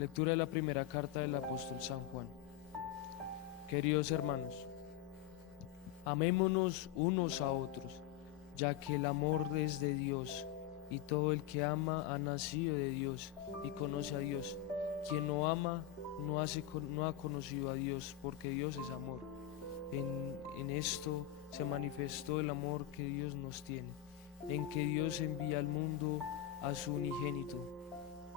Lectura de la primera carta del apóstol San Juan. Queridos hermanos, amémonos unos a otros, ya que el amor es de Dios, y todo el que ama ha nacido de Dios y conoce a Dios. Quien no ama no ha conocido a Dios, porque Dios es amor. En esto se manifestó el amor que Dios nos tiene, en que Dios envía al mundo a su unigénito,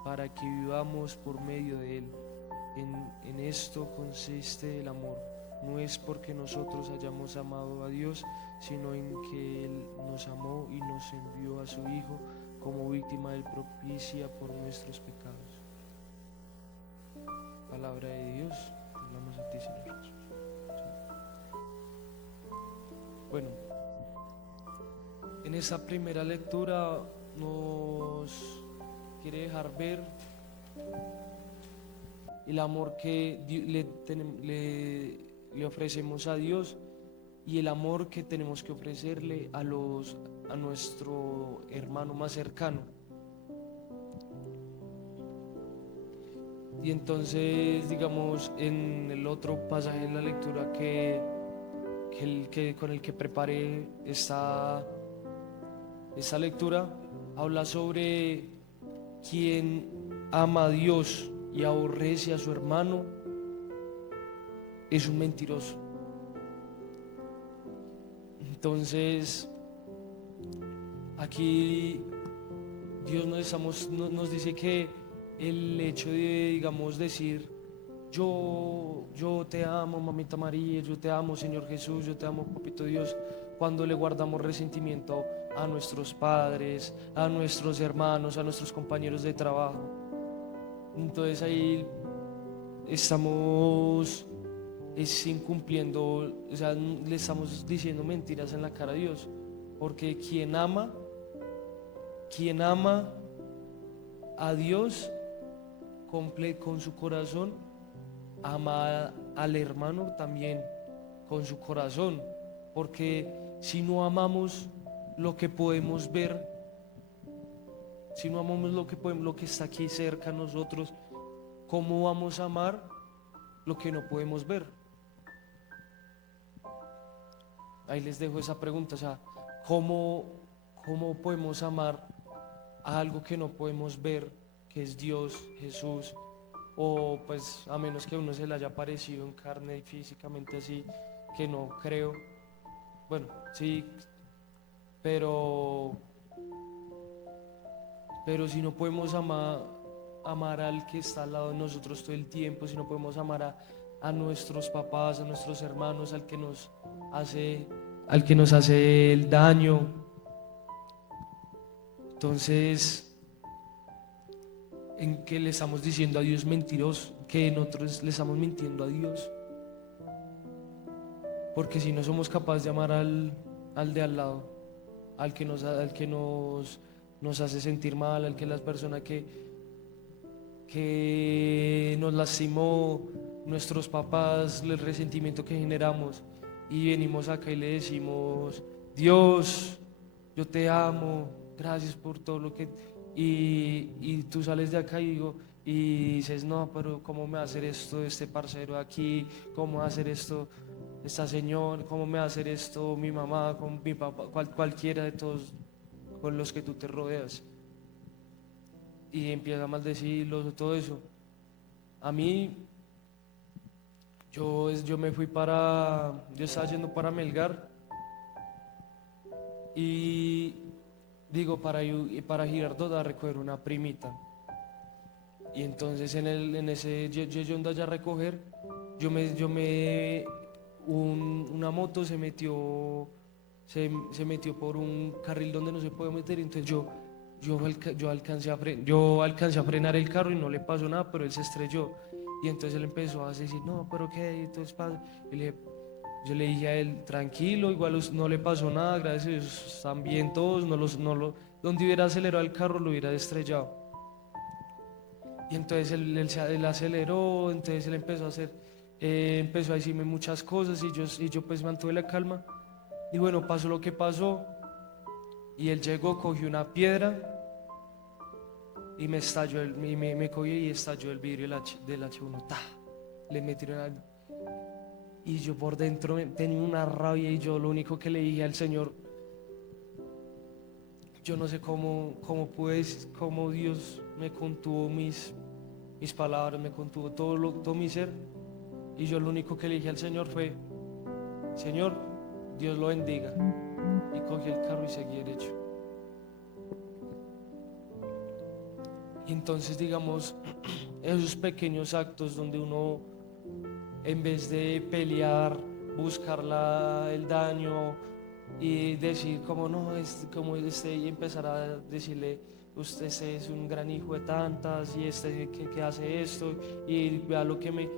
para que vivamos por medio de Él. En esto consiste el amor. No es porque nosotros hayamos amado a Dios, sino en que Él nos amó y nos envió a su Hijo como víctima del propicia por nuestros pecados. Palabra de Dios, hablamos a ti, Señor Jesús. Bueno, en esta primera lectura nos quiere dejar ver el amor que le ofrecemos a Dios y el amor que tenemos que ofrecerle a nuestro hermano más cercano. Y entonces, digamos, en el otro pasaje de la lectura con el que preparé esta lectura, habla sobre quien ama a Dios y aborrece a su hermano es un mentiroso. Entonces, aquí Dios nos dice que el hecho de, digamos, decir yo te amo, mamita María, yo te amo, Señor Jesús, yo te amo, papito Dios, cuando le guardamos resentimiento a nuestros padres, a nuestros hermanos, a nuestros compañeros de trabajo. Entonces ahí estamos incumpliendo, o sea, le estamos diciendo mentiras en la cara a Dios, porque quien ama a Dios con su corazón, ama al hermano también con su corazón, porque si no amamos lo que podemos ver, si no amamos lo que está aquí cerca a nosotros, ¿cómo vamos a amar lo que no podemos ver? Ahí les dejo esa pregunta, o sea, ¿cómo podemos amar a algo que no podemos ver, que es Dios, Jesús? O pues a menos que a uno se le haya aparecido en carne y físicamente así, que no creo. Bueno, sí, pero si no podemos amar al que está al lado de nosotros todo el tiempo, si no podemos amar a nuestros papás, a nuestros hermanos, al que nos hace el daño, entonces en que le estamos diciendo a Dios mentiroso, que nosotros le estamos mintiendo a Dios, porque si no somos capaces de amar al de al lado, al que nos hace sentir mal, al que las personas que nos lastimó, nuestros papás, el resentimiento que generamos, y venimos acá y le decimos: Dios, yo te amo, gracias por todo lo que... Y tú sales de acá y dices: no, pero ¿cómo me va a hacer esto este parcero aquí? ¿Cómo va a hacer esto esta señora? ¿Cómo me va a hacer esto mi mamá, con mi papá, cualquiera de todos con los que tú te rodeas? Y empieza a maldecirlos, todo eso. A mí, yo estaba yendo para Melgar y digo, para Girardot a recoger una primita. Y entonces en ese yendo allá a recoger, una moto se metió por un carril donde no se puede meter. Entonces yo alcancé a frenar el carro y no le pasó nada, pero él se estrelló. Y entonces él empezó a decir: no, pero qué, entonces pasa. Yo le dije a él: tranquilo, igual no le pasó nada, gracias a Dios están bien todos, donde hubiera acelerado el carro lo hubiera estrellado. Y entonces él aceleró, entonces él empezó a decirme muchas cosas y yo pues mantuve la calma. Y bueno, pasó lo que pasó y él llegó, cogió una piedra y me estalló me cogió y estalló el vidrio del H1. ¡Ta! Le metieron y yo por dentro tenía una rabia y yo lo único que le dije al Señor, yo no sé cómo Dios me contuvo mis palabras, me contuvo todo mi ser. Y yo lo único que le dije al Señor fue, Señor, Dios lo bendiga. Y cogí el carro y seguí derecho. Y entonces, digamos, esos pequeños actos donde uno, en vez de pelear, buscar el daño y decir como no, y empezar a decirle, usted es un gran hijo de tantas y que hace esto y vea lo que me...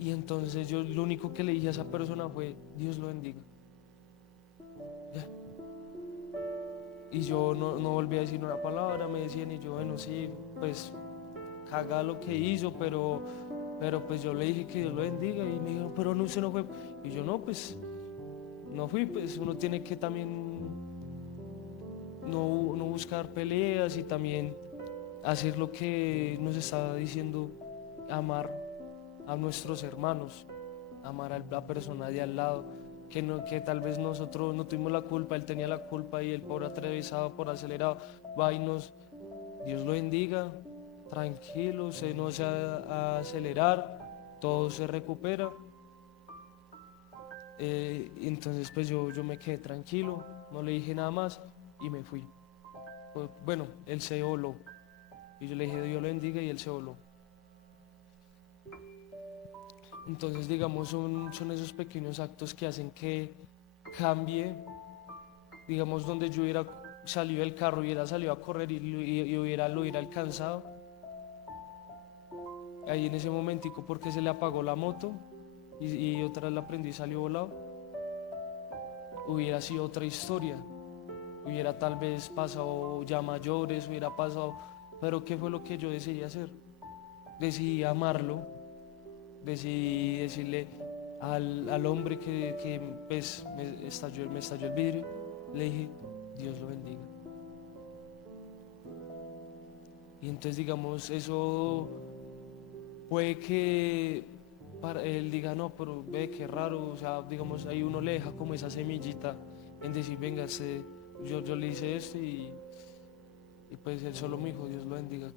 Y entonces yo lo único que le dije a esa persona fue, Dios lo bendiga. Ya. Y yo no volví a decir una palabra, me decían y yo, bueno, sí, pues caga lo que hizo, pero pues yo le dije que Dios lo bendiga y me dijo, pero no, usted no fue. Y yo no, pues no fui, pues uno tiene que también no buscar peleas y también hacer lo que nos está diciendo, amar a nuestros hermanos, amar a la persona de al lado, que tal vez nosotros no tuvimos la culpa, él tenía la culpa y el pobre atravesado por acelerado, va y Dios lo bendiga, tranquilo, no se va a acelerar, todo se recupera. Entonces pues yo me quedé tranquilo, no le dije nada más y me fui. Pues, bueno, él se voló y yo le dije Dios lo bendiga y él se voló. Entonces, digamos, son esos pequeños actos que hacen que cambie, digamos, donde yo hubiera salido del carro, hubiera salido a correr y lo hubiera alcanzado. Ahí en ese momentico, porque se le apagó la moto y otra vez la prendí y salió volado, hubiera sido otra historia. Hubiera tal vez pasado ya mayores, hubiera pasado, pero ¿qué fue lo que yo decidí hacer? Decidí amarlo, decidí decirle al hombre que pues, me estalló el vidrio, le dije, Dios lo bendiga. Y entonces, digamos, eso puede que para él diga, no, pero ve qué raro, o sea, digamos, ahí uno le deja como esa semillita en decir, venga, yo le hice esto y pues él solo me dijo, Dios lo bendiga.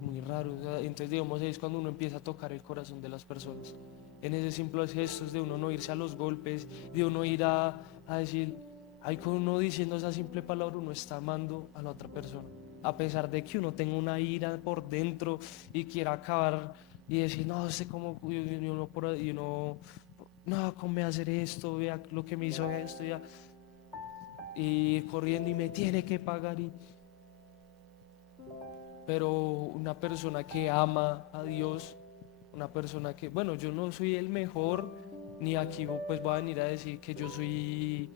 Muy raro, o sea, entonces digamos ahí es cuando uno empieza a tocar el corazón de las personas, en esos simples gestos de uno no irse a los golpes, de uno ir a decir, ahí con uno diciendo esa simple palabra uno está amando a la otra persona, a pesar de que uno tenga una ira por dentro y quiera acabar y decir, no sé cómo, y uno, no, cómo me va a hacer esto, vea lo que me hizo esto, ya, y corriendo y me tiene que pagar pero una persona que ama a Dios, una persona que, bueno, yo no soy el mejor, ni aquí pues voy a venir a decir que yo soy,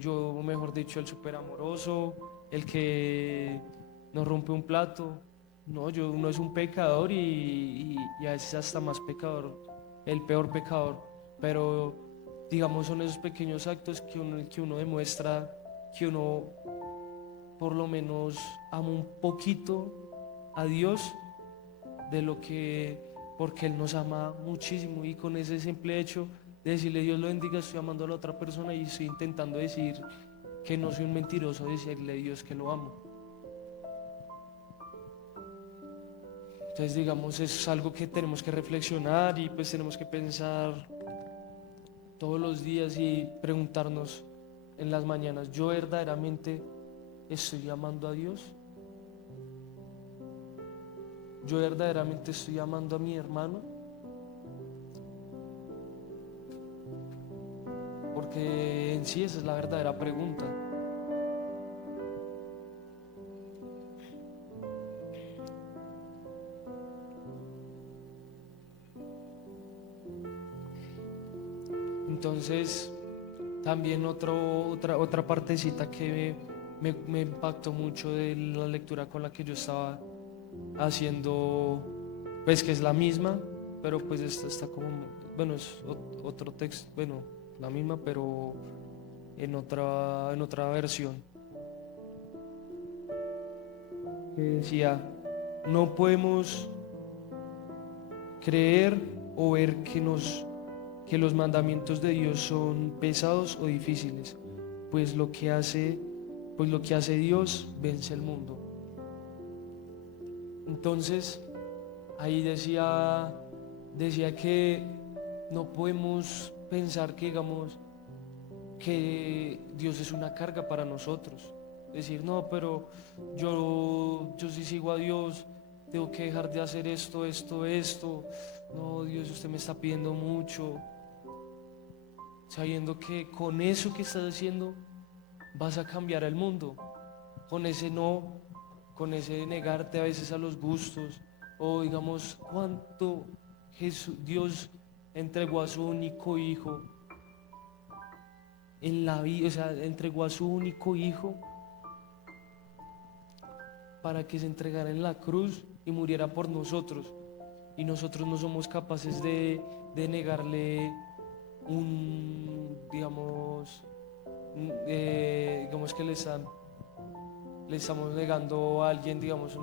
yo mejor dicho, el súper amoroso, el que no rompe un plato. No, uno es un pecador y a veces hasta más pecador, el peor pecador, pero digamos son esos pequeños actos que uno demuestra que uno por lo menos ama un poquito a Dios de lo que, porque Él nos ama muchísimo y con ese simple hecho de decirle Dios lo bendiga, estoy amando a la otra persona y estoy intentando decir que no soy un mentiroso, decirle a Dios que lo amo. Entonces digamos, eso es algo que tenemos que reflexionar y pues tenemos que pensar todos los días y preguntarnos en las mañanas, ¿yo verdaderamente estoy amando a Dios? ¿Yo verdaderamente estoy amando a mi hermano? Porque en sí esa es la verdadera pregunta. Entonces, también otra partecita que me impactó mucho de la lectura con la que yo estaba haciendo, pues que es la misma, pero pues esta está como, bueno, es otro texto, bueno, la misma, pero en otra versión. que decía, no podemos creer o ver que los mandamientos de Dios son pesados o difíciles, pues lo que hace Dios vence el mundo. Entonces, ahí decía que no podemos pensar que, digamos, que Dios es una carga para nosotros. Decir, no, pero yo sí sigo a Dios, tengo que dejar de hacer esto, esto, esto. No, Dios, usted me está pidiendo mucho. Sabiendo que con eso que estás haciendo vas a cambiar el mundo. Con ese no, con ese negarte a veces a los gustos. O digamos, cuánto Dios entregó a su único hijo en la vida, o sea, entregó a su único hijo para que se entregara en la cruz y muriera por nosotros. Y nosotros no somos capaces de negarle digamos, digamos que le estamos negando a alguien, digamos,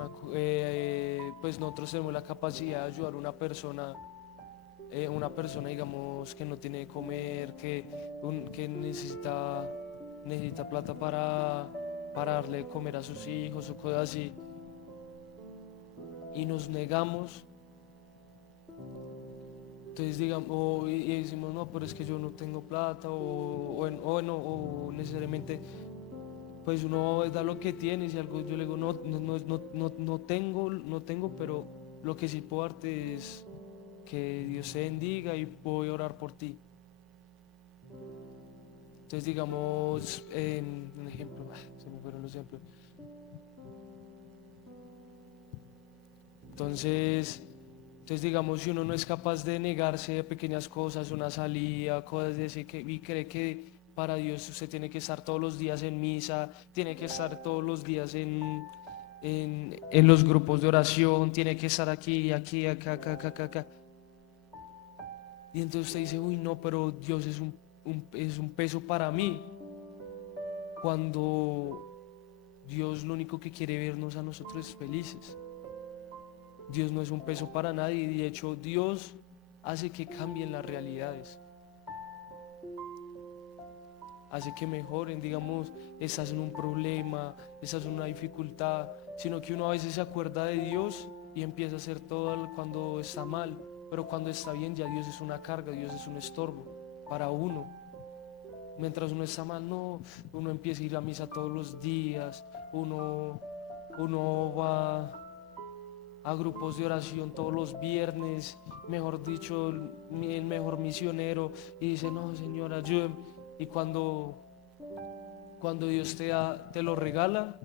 pues nosotros tenemos la capacidad de ayudar a una persona, digamos, que no tiene de comer, que necesita plata para darle de comer a sus hijos o cosas así, y nos negamos. Entonces digamos, y decimos, no, pero es que yo no tengo plata, o necesariamente, pues uno da lo que tiene. Y si algo yo le digo, no tengo, pero lo que sí puedo darte es que Dios te bendiga y voy a orar por ti. Entonces digamos, un ejemplo, se me fueron los ejemplos. Entonces digamos, si uno no es capaz de negarse a pequeñas cosas, una salida, cosas de ese, y cree que para Dios usted tiene que estar todos los días en misa, tiene que estar todos los días en los grupos de oración, tiene que estar aquí, aquí, acá, acá, acá, acá, acá. Y entonces usted dice, uy, no, pero Dios es un peso para mí. Cuando Dios lo único que quiere vernos a nosotros es felices. Dios no es un peso para nadie, y de hecho Dios hace que cambien las realidades, hace que mejoren. Digamos, estás en un problema, estás en una dificultad, sino que uno a veces se acuerda de Dios y empieza a hacer todo cuando está mal, pero cuando está bien ya Dios es una carga, Dios es un estorbo para uno. Mientras uno está mal, no, uno empieza a ir a misa todos los días, uno va a grupos de oración todos los viernes, mejor dicho, el mejor misionero, y dice, no, Señor, ayúdame. Y cuando Dios te lo regala,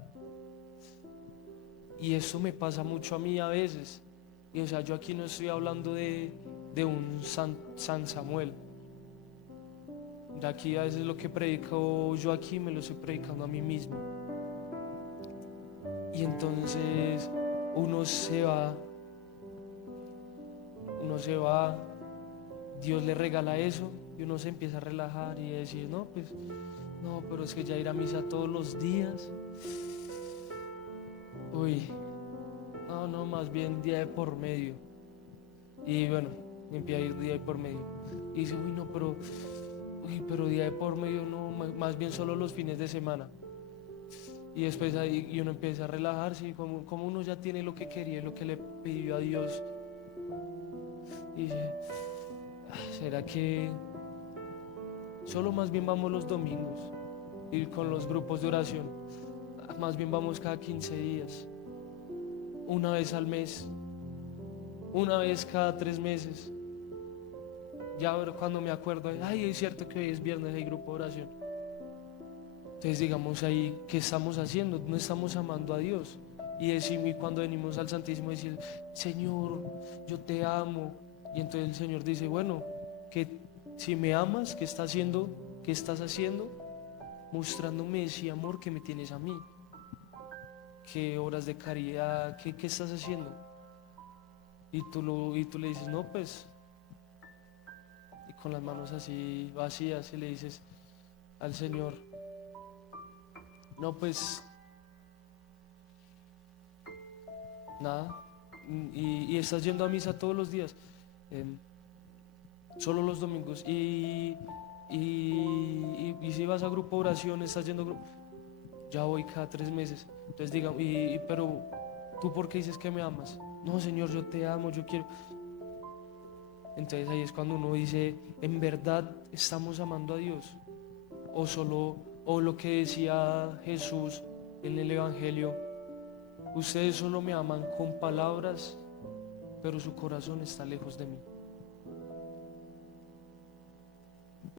y eso me pasa mucho a mí a veces, y o sea, yo aquí no estoy hablando de un San Samuel. De aquí a veces lo que predico yo aquí me lo estoy predicando a mí mismo. Y entonces uno se va, Dios le regala eso y uno se empieza a relajar y a decir, no, pues, no, pero es que ya ir a misa todos los días, uy, no, más bien día de por medio. Y bueno, empieza a ir día de por medio. Y dice, pero día de por medio no, más bien solo los fines de semana. Y después ahí y uno empieza a relajarse, y como uno ya tiene lo que quería, lo que le pidió a Dios. Y dice, ¿será que solo más bien vamos los domingos y con los grupos de oración? Más bien vamos cada 15 días, una vez al mes, una vez cada 3 meses. Ya ahora cuando me acuerdo, ay, es cierto que hoy es viernes, hay grupo de oración. Entonces digamos ahí, ¿qué estamos haciendo? No estamos amando a Dios. Y cuando venimos al Santísimo decir, Señor, yo te amo. Y entonces el Señor dice, bueno, que si me amas, ¿qué estás haciendo? Mostrándome ese amor que me tienes a mí. ¿Qué obras de caridad? ¿Qué estás haciendo? Y tú le dices, no, pues, y con las manos así vacías, y le dices al Señor, no, pues, Nada. Y estás yendo a misa todos los días. Solo los domingos. Y si vas a grupo de oración, estás yendo a grupo. Ya voy cada 3 meses. Entonces diga, pero ¿tú por qué dices que me amas? No, Señor, yo te amo, yo quiero. Entonces ahí es cuando uno dice, ¿en verdad estamos amando a Dios? O lo que decía Jesús en el Evangelio, ustedes solo me aman con palabras, pero su corazón está lejos de mí.